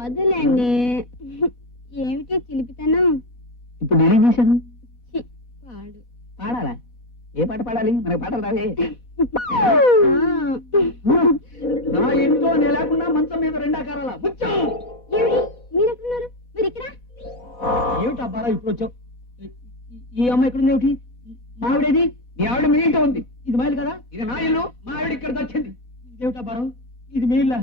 వదలండి. ఏమిటి చిలిపితనం? ఇప్పుడు నేనేం చేశాను? పాడు. పాడాలా? ఏ పాట పాడాలి? మనకి పాటలు రావే. నా ఇంట్లో నేను లేకుండా మంచం మీద రెండాకారాల మీరెక్కడున్నారు? మీరు ఇక్కడ? ఏమిటి అబ్బారా ఇప్పుడు వచ్చావు? ఈ అమ్మాయి ఇక్కడ ఉంది ఏమిటి? మావిడేది? నీ ఆవిడ మీ ఇంట ఉంది. ఇది మైలు కదా? ఇది నా ఇల్లు. మా ఆవిడ ఇక్కడ దచ్చింది. ఇదేమిటి అబ్బారం? ఇది మీ ఇల్లా?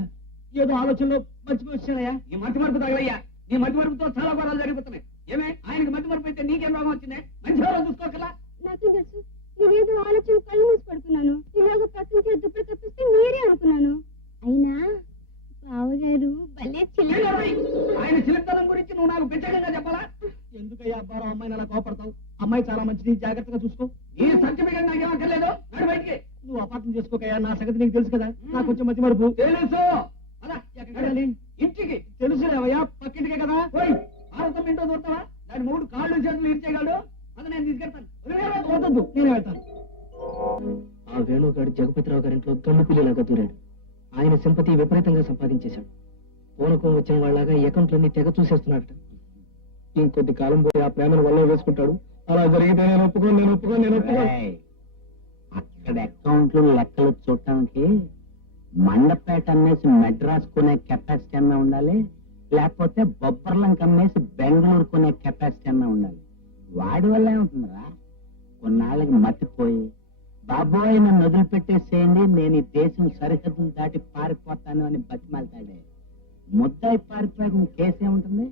ఏదో ఆలోచనలో మర్చిపోయి వచ్చానయ్యా. నీ మతి మరుపు తగలయ్యా. నీ మతి మరుపుతో చాలా ఘోరాలు జరిగిపోతున్నాయి. ఏమే ఆయనకి మతి మరుపు అయితే నీకేం రోగం వచ్చిందే? మంచి రోజు చూసుకోకలా. నాకేం తెలుసు? నేనేదో ఆలోచన కళ్ళు మూసి పడుకున్నాను. ఇలాగ పక్కన చేసి దుప్పటి కప్పిస్తే మీరే అనుకున్నాను. అయినా బావగారు భలే చిలిపి. ఆయన చిలిపితనం గురించి నువ్వు నాకు పెద్దగా చెప్పాలా? ఎందుకయ్యా అబ్బారం అమ్మాయిని అలా కోపడతావు? అమ్మాయి చాలా మంచిది, జాగ్రత్తగా చూసుకో. ఈ సర్టిఫికెట్ నాకేం అక్కర్లేదు. నడు బయటికి. నువ్వు అపార్థం చేసుకోకయ్యా, నా సంగతి నీకు తెలుసు కదా. నాకు కొంచెం మతి మరుపు తెలుసు. అలా ఎక్కడికి? ఇంటికి. తెలుసులేవయ్యా, పక్కింటికే కదా. పోయి ఆరోగ్యం ఏంటో దూరతావా? దాని 3 కాళ్ళు చేతులు ఇచ్చేయగలడు. అది నేను తీసుకెళ్తాను. వద్దు, నేనే వెళ్తాను. ఆ వేణుగాడు జగపతిరావు గారింట్లో గన్ను పిల్లిలాగా దూరాడు. ఆయన సింపతి విపరీతంగా సంపాదించేశాడు. పూనకం వచ్చిన వాళ్ళగా అకౌంట్లన్నీ తెగ చూసేస్తున్నాడట. ఇంకొద్ది కాలం పోయి ఆ ప్రేమను వల్ల వేసుకుంటాడు. అలా జరిగితే నేను ఒప్పుకోను. అక్కడ అకౌంట్లు లెక్కలు చూడటానికి మండపేట అమ్మేసి మెడ్రాస్ కొనే కెపాసిటీ అన్నా ఉండాలి, లేకపోతే బొబ్బర్లం కమ్మేసి బెంగళూరు కొనే కెపాసిటీ అన్నా ఉండాలి. వాడి వల్ల ఏముంటుందిరా, కొన్నాళ్ళకి మతిపోయి బాబోయ్ నన్ను వదిలిపెట్టేసేయండి, నేను ఈ దేశం సరిహద్దులు దాటి పారిపోతాను అని బతిమాలతాడే. ముద్దాయి పారిపోయాక కేసు ఏముంటుంది?